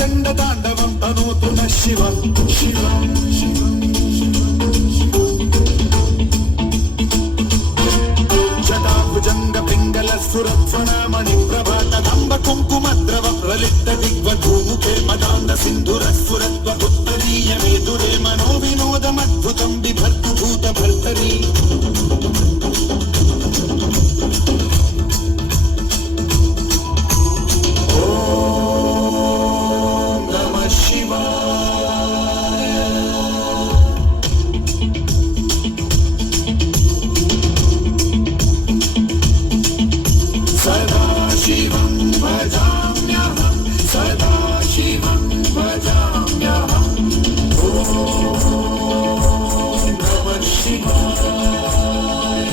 प्रचंड तांडवं तनोतु नः शिवं शिवं शिवं जटाभुजंग पिंगल सुरत्वनामणि प्रभातदंब कुंकुमद्रव प्रलिप्त दिग्वधूमुखे मदान्ध सिन्धुरस्फुरत्व उत्तरीय मेदुरे मनो विनोदमद्भुतं बिभर्तु भूतभर्तरी शिवं भजाम्यहं सदा शिवं भजाम्यहं ॐ नमः शिवाय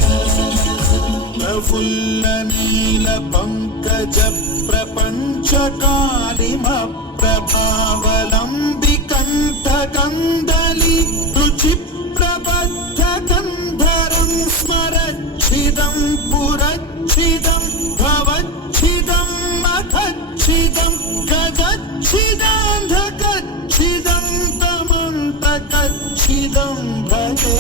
प्रफुल्लनीलपङ्कज प्रपञ्चकालिमप्रभावलम्बिकण्ठकन्दली रुचिप्रबद्धकन्धरं स्मरच्छिदं पुरच्छिदं भवच्छिदं मखच्छिदं गजच्छिदान्धकच्छिदं तमन्तकच्छिदं भजे